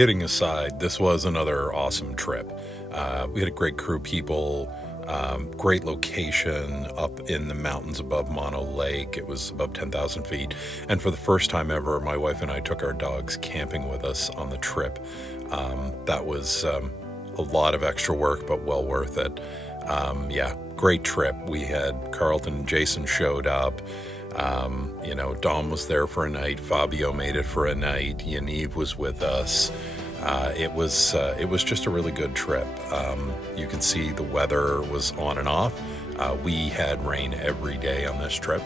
kidding aside, this was another awesome trip. We had a great crew of people, great location up in the mountains above Mono Lake. It was above 10,000 feet. And for the first time ever, my wife and I took our dogs camping with us on the trip. That was a lot of extra work, but well worth it. Yeah, great trip. We had Carlton and Jason showed up. Dom was there for a night. Fabio made it for a night. Yaniv was with us. It was just a really good trip. You can see the weather was on and off. We had rain every day on this trip,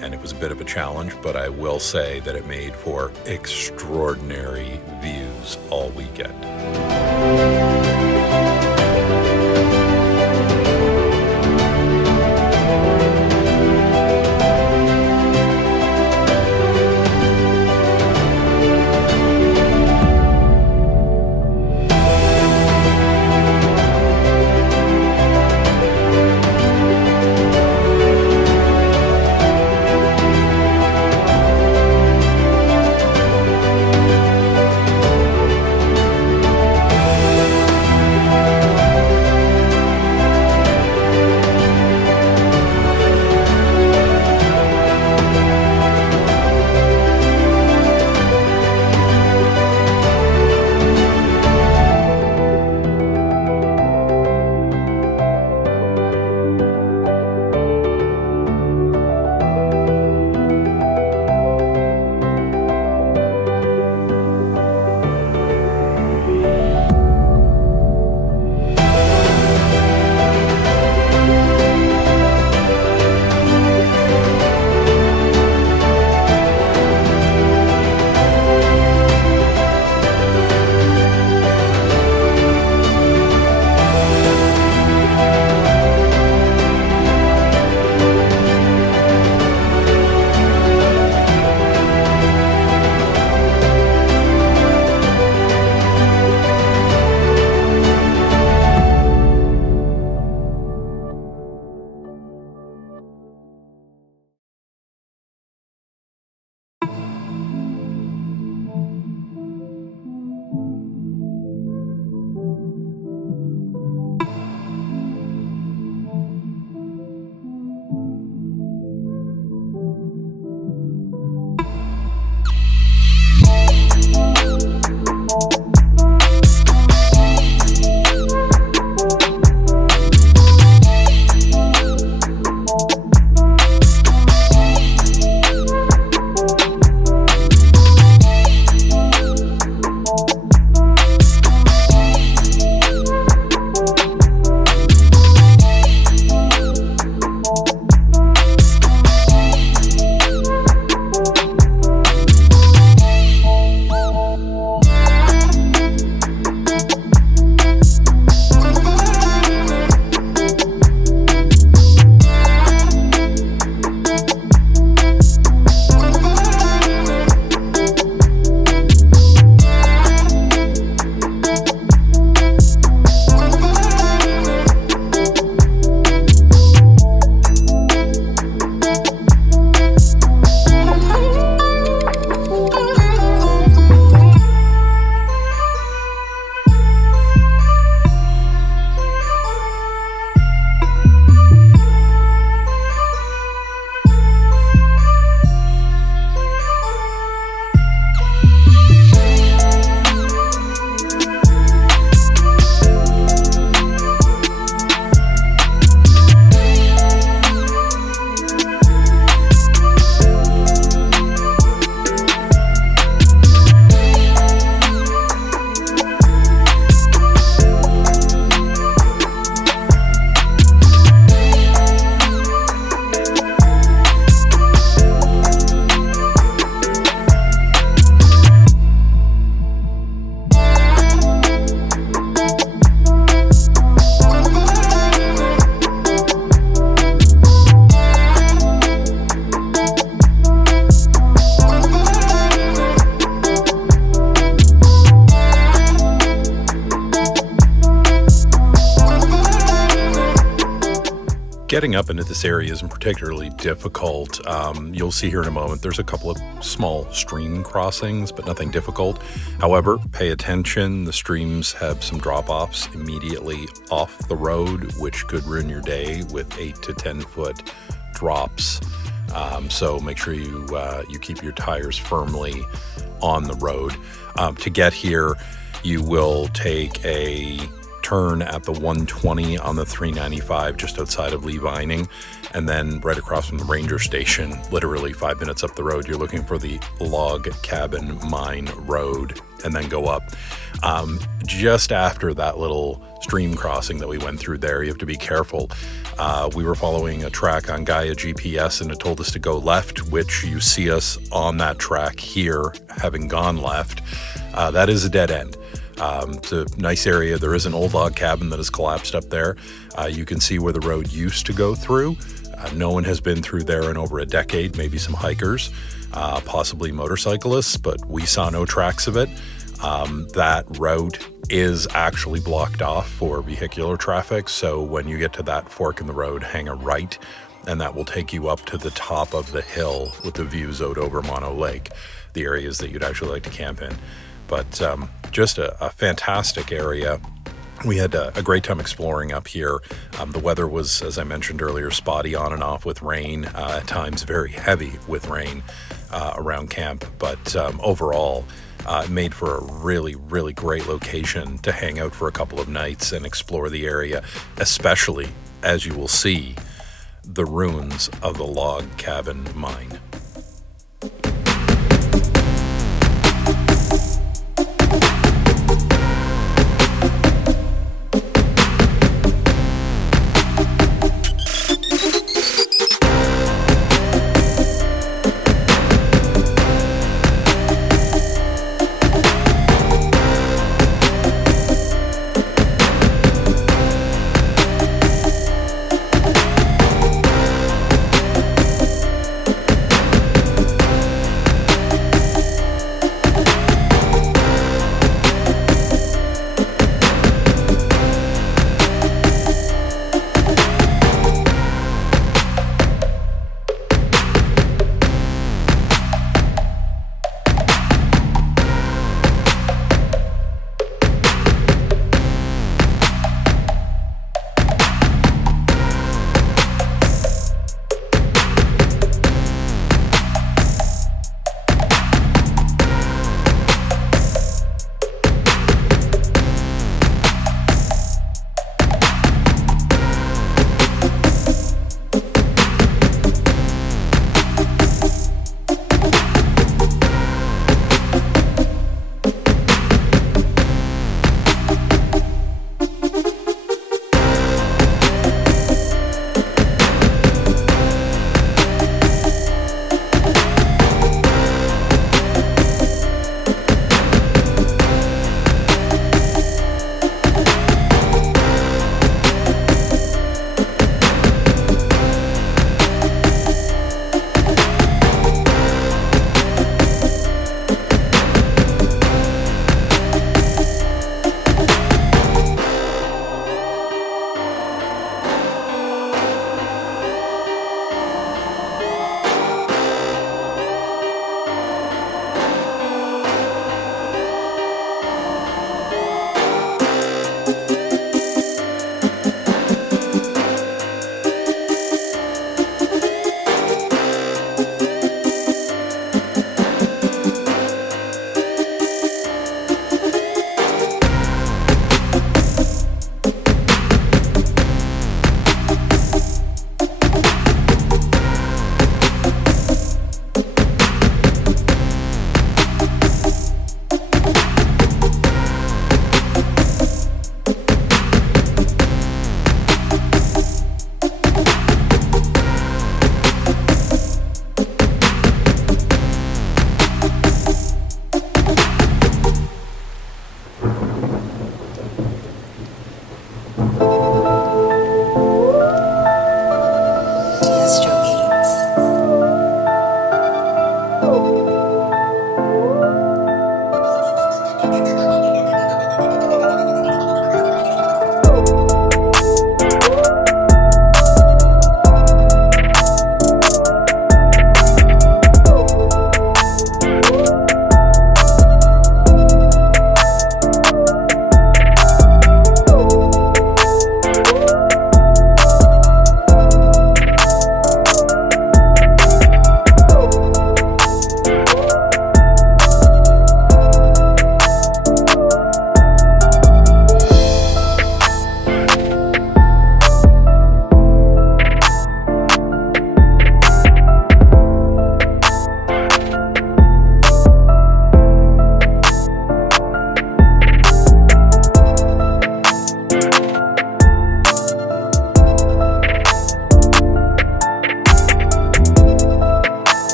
and it was a bit of a challenge, but I will say that it made for extraordinary views all weekend. Getting up into this area isn't particularly difficult. You'll see here in a moment, there's a couple of small stream crossings, but nothing difficult. However, pay attention. The streams have some drop-offs immediately off the road, which could ruin your day with 8 to 10 foot drops. So make sure you keep your tires firmly on the road. To get here, you will take a turn at the 120 on the 395 just outside of Lee Vining, and then right across from the ranger station, literally 5 minutes up the road, you're looking for the Log Cabin Mine Road, and then go up. Just after that little stream crossing that we went through there, you have to be careful. We were following a track on Gaia GPS, and it told us to go left, which you see us on that track here, having gone left. That is a dead end. It's a nice area. There is an old log cabin that has collapsed up there. You can see where the road used to go through. No one has been through there in over a decade, maybe some hikers, possibly motorcyclists, but we saw no tracks of it. That route is actually blocked off for vehicular traffic, so when you get to that fork in the road, hang a right, and that will take you up to the top of the hill with the views out over Mono Lake, the areas that you'd actually like to camp in. But just a fantastic area. We had a great time exploring up here. The weather was, as I mentioned earlier, spotty on and off with rain, at times very heavy with rain around camp. But overall, it made for a really, really great location to hang out for a couple of nights and explore the area, especially, as you will see, the ruins of the log cabin mine.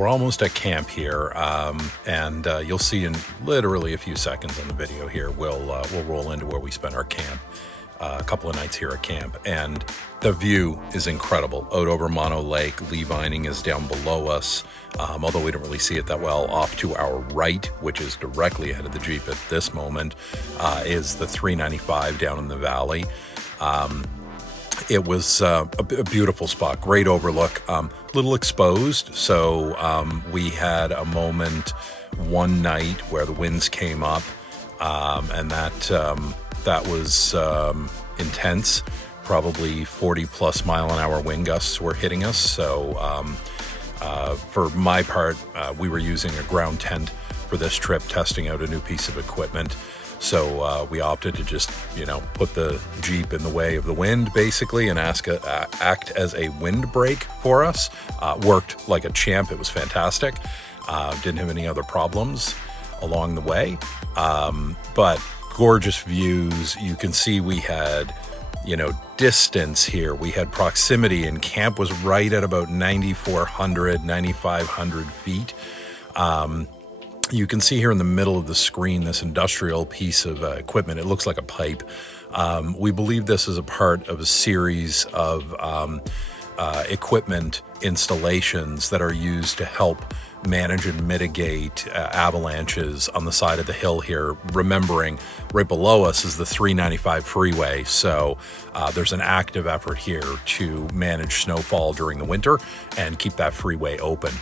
we're almost at camp here, and you'll see in literally a few seconds on the video here, we'll roll into where we spent our camp, a couple of nights here at camp, and the view is incredible. Out over Mono Lake, Lightening is down below us, although we don't really see it that well. Off to our right, which is directly ahead of the Jeep at this moment, is the 395 down in the valley. It was a beautiful spot, great overlook, little exposed. So we had a moment one night where the winds came up, and that was intense. Probably 40 plus mile an hour wind gusts were hitting us. So for my part, we were using a ground tent for this trip, testing out a new piece of equipment. So we opted to just, put the Jeep in the way of the wind, basically, and act as a windbreak for us. Worked like a champ. It was fantastic. Didn't have any other problems along the way. But gorgeous views. You can see we had, distance here. We had proximity, and camp was right at about 9,400, 9,500 feet. You can see here in the middle of the screen this industrial piece of equipment. It looks like a pipe. We believe this is a part of a series of equipment installations that are used to help manage and mitigate avalanches on the side of the hill here. Remembering right below us is the 395 freeway, so there's an active effort here to manage snowfall during the winter and keep that freeway open.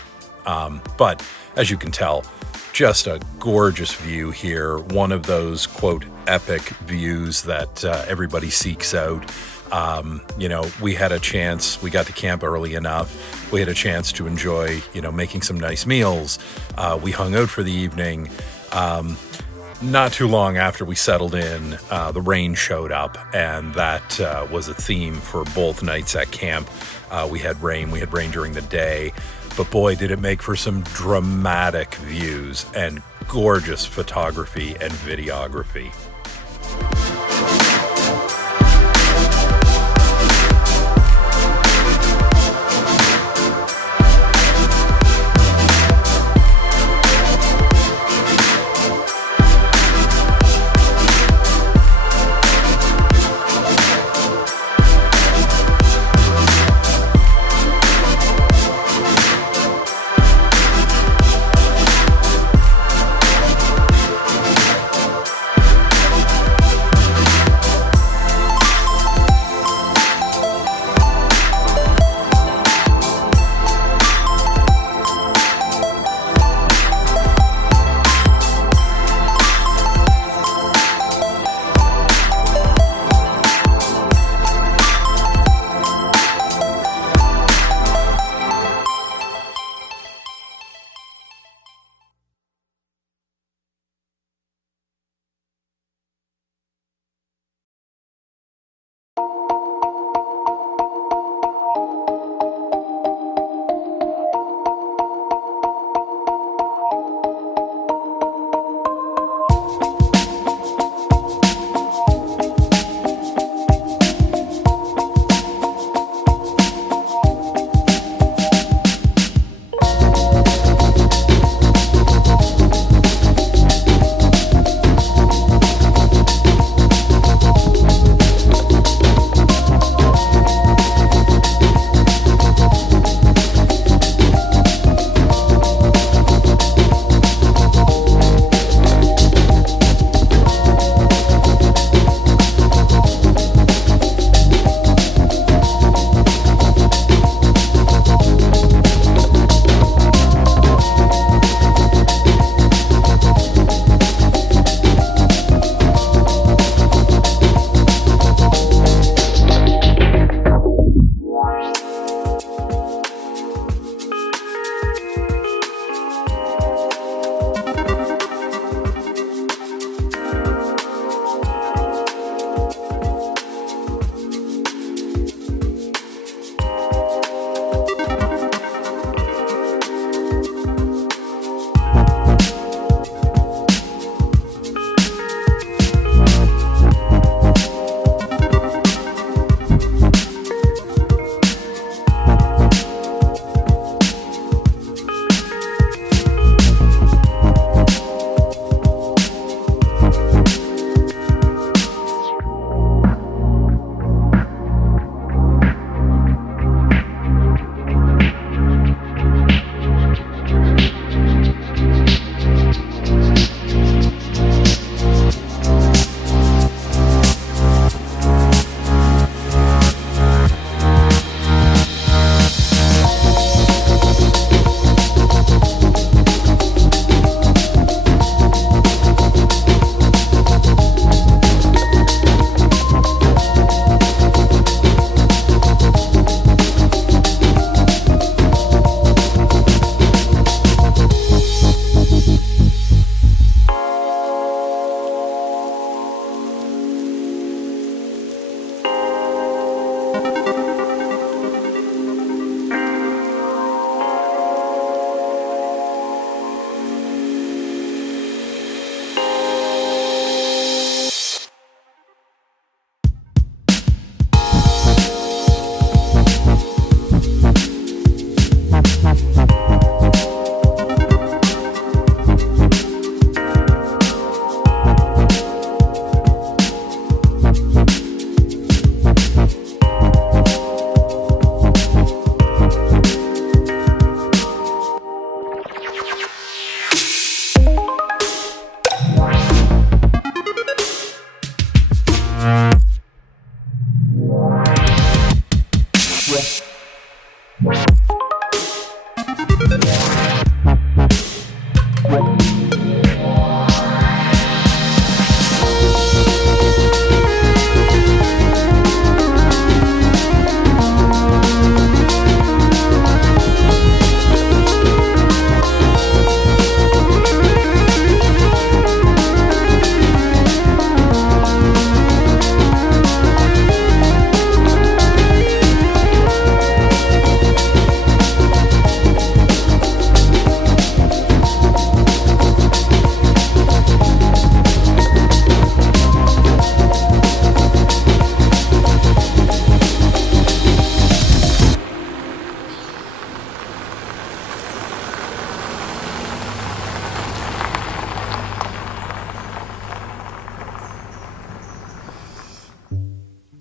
But as you can tell, just a gorgeous view here. One of those, quote, epic views that everybody seeks out. We had a chance. We got to camp early enough. We had a chance to enjoy, making some nice meals. We hung out for the evening. Not too long after we settled in, the rain showed up, and that was a theme for both nights at camp. We had rain during the day, but boy, did it make for some dramatic views and gorgeous photography and videography.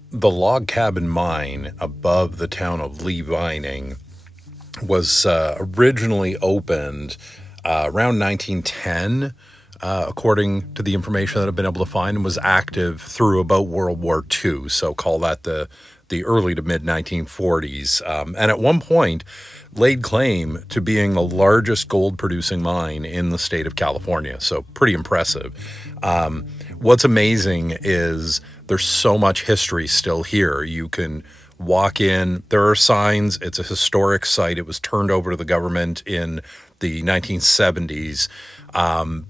The log cabin mine above the town of Levining was originally opened around 1910, according to the information that I've been able to find, and was active through about World War II. So call that the early to mid 1940s. And at one point, laid claim to being the largest gold producing mine in the state of California. So pretty impressive. What's amazing is there's so much history still here. You can walk in, there are signs, it's a historic site. It was turned over to the government in the 1970s,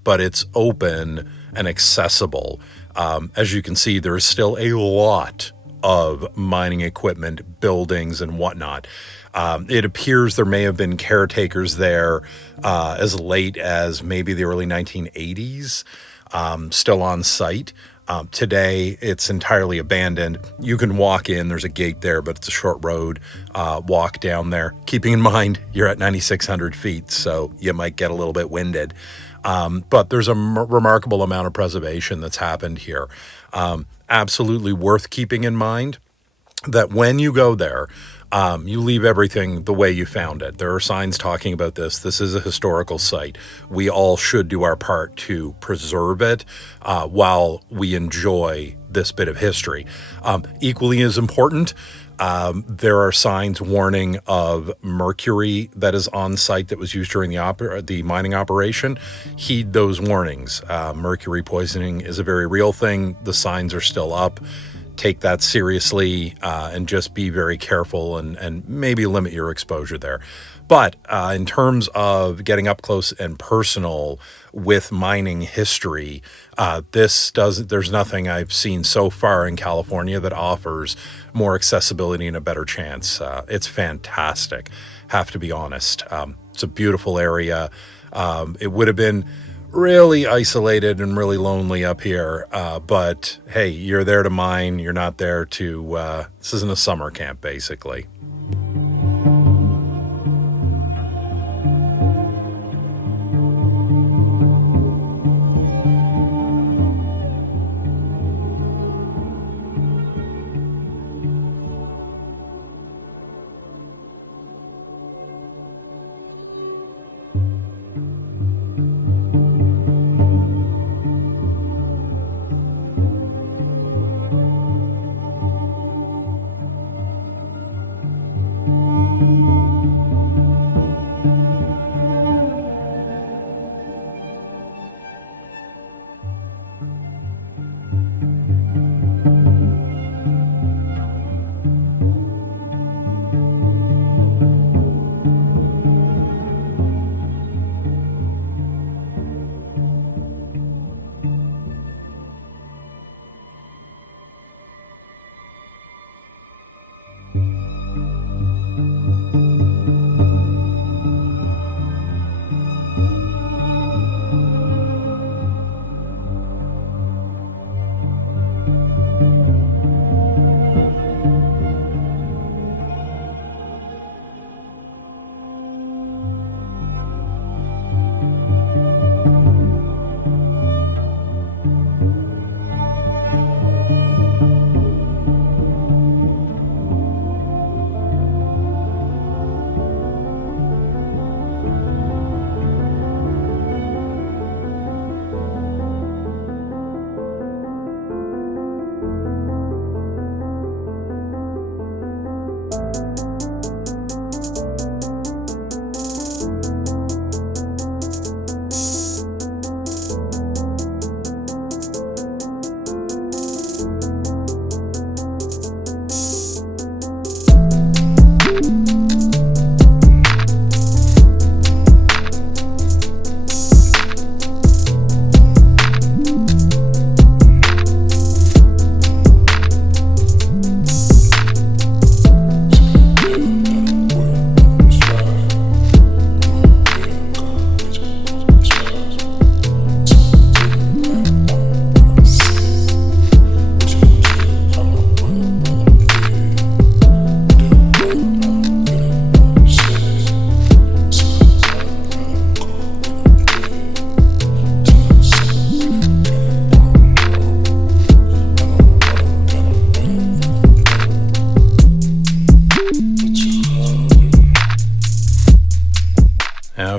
but it's open and accessible. As you can see, there is still a lot of mining equipment, buildings, and whatnot. It appears there may have been caretakers there as late as maybe the early 1980s, still on site. Today, it's entirely abandoned. You can walk in, there's a gate there, but it's a short road, walk down there. Keeping in mind, you're at 9,600 feet, so you might get a little bit winded. But there's a remarkable amount of preservation that's happened here. Absolutely worth keeping in mind that when you go there, you leave everything the way you found it. There are signs talking about this. This is a historical site. We all should do our part to preserve it while we enjoy this bit of history. Equally as important, there are signs warning of mercury that is on site that was used during the mining operation. Heed those warnings. Mercury poisoning is a very real thing. The signs are still up. Take that seriously and just be very careful and maybe limit your exposure there. But in terms of getting up close and personal with mining history, there's nothing I've seen so far in California that offers more accessibility and a better chance. It's fantastic, have to be honest. It's a beautiful area. It would have been really isolated and really lonely up here. But hey, you're there to mine. You're not there to, this isn't a summer camp, basically.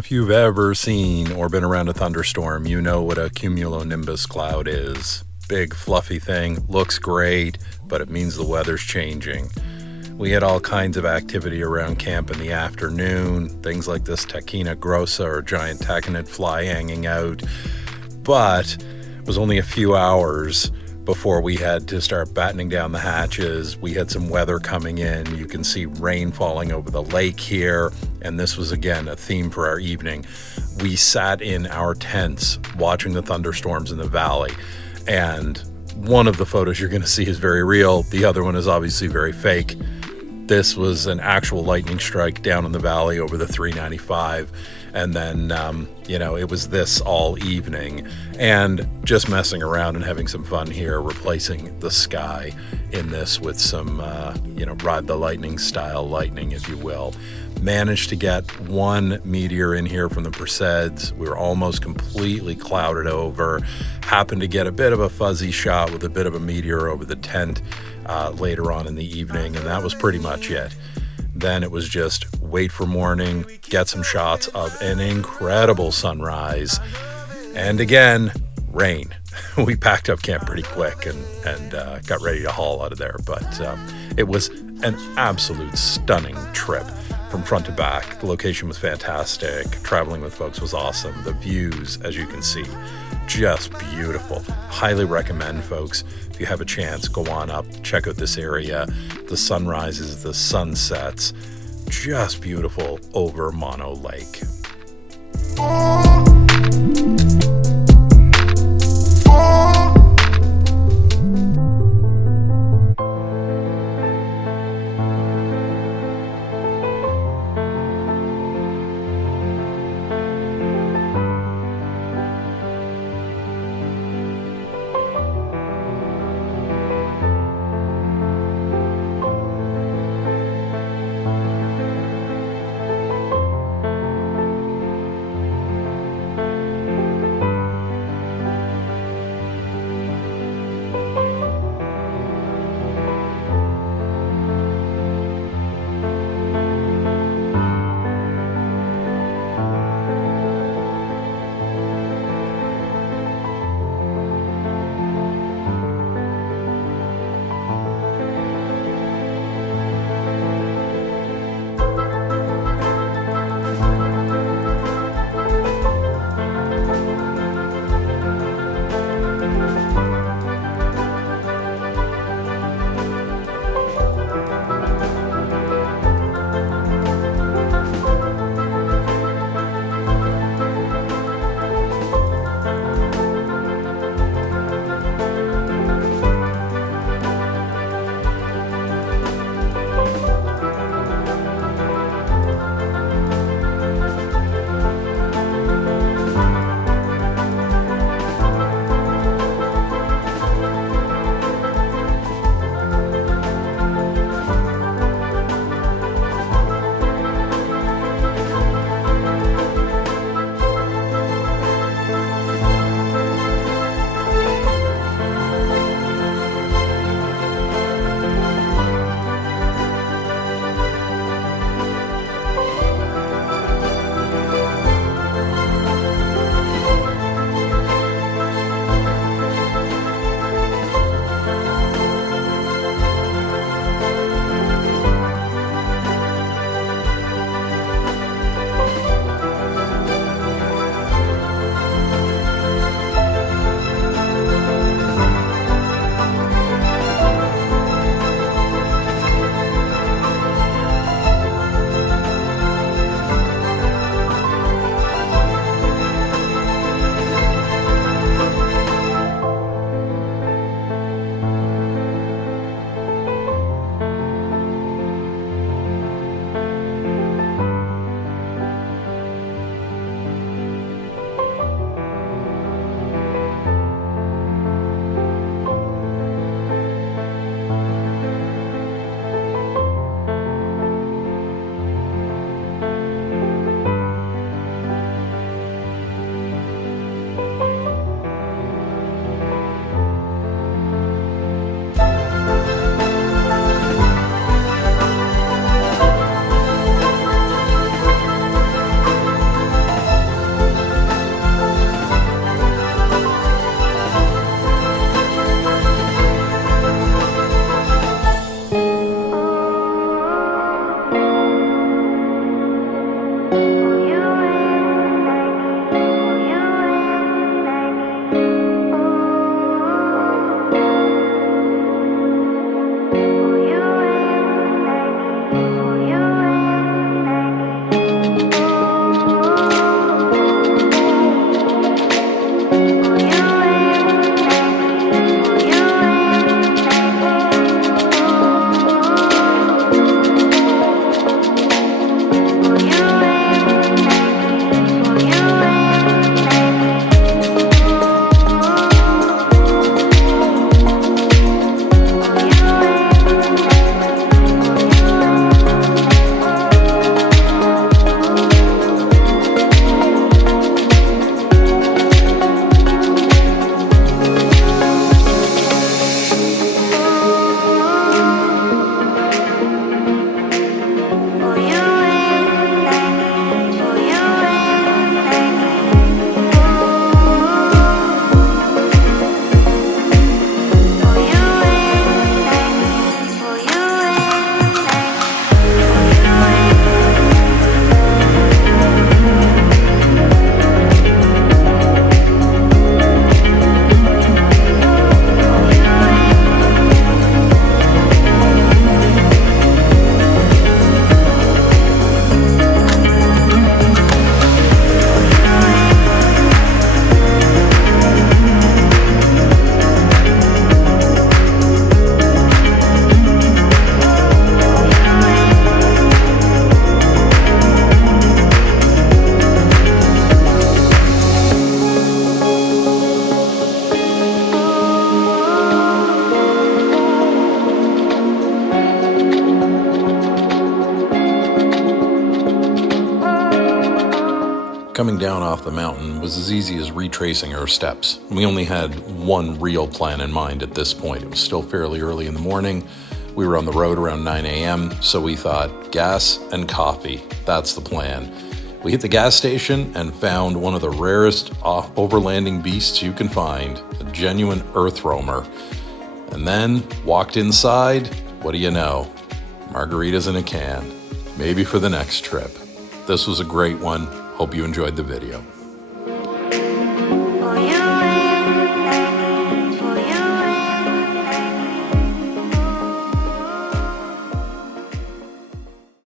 If you've ever seen or been around a thunderstorm, you know what a cumulonimbus cloud is. Big fluffy thing, looks great, but it means the weather's changing. We had all kinds of activity around camp in the afternoon, things like this Tachina grossa or giant taconid fly hanging out, but it was only a few hours before we had to start battening down the hatches. We had some weather coming in. You can see rain falling over the lake here, and this was again a theme for our evening. We sat in our tents watching the thunderstorms in the valley, and one of the photos you're going to see is very real. The other one is obviously very fake. This was an actual lightning strike down in the valley over the 395. And then, it was this all evening. And just messing around and having some fun here, replacing the sky in this with some, ride the lightning style lightning, if you will. Managed to get one meteor in here from the Perseids. We were almost completely clouded over. Happened to get a bit of a fuzzy shot with a bit of a meteor over the tent later on in the evening, and that was pretty much it. Then it was just wait for morning, get some shots of an incredible sunrise, and again, rain. We packed up camp pretty quick and got ready to haul out of there, but it was an absolute stunning trip from front to back. The location was fantastic. Traveling with folks was awesome. The views, as you can see, just beautiful. Highly recommend, folks, if you have a chance, go on up, check out this area. The sunrises, the sunsets, just beautiful over Mono Lake. down off the mountain was as easy as retracing our steps. We only had one real plan in mind at this point. It was still fairly early in the morning. We were on the road around 9 a.m., so we thought gas and coffee, that's the plan. We hit the gas station and found one of the rarest overlanding beasts you can find, a genuine earth roamer. And then walked inside, what do you know? Margaritas in a can, maybe for the next trip. This was a great one. Hope you enjoyed the video.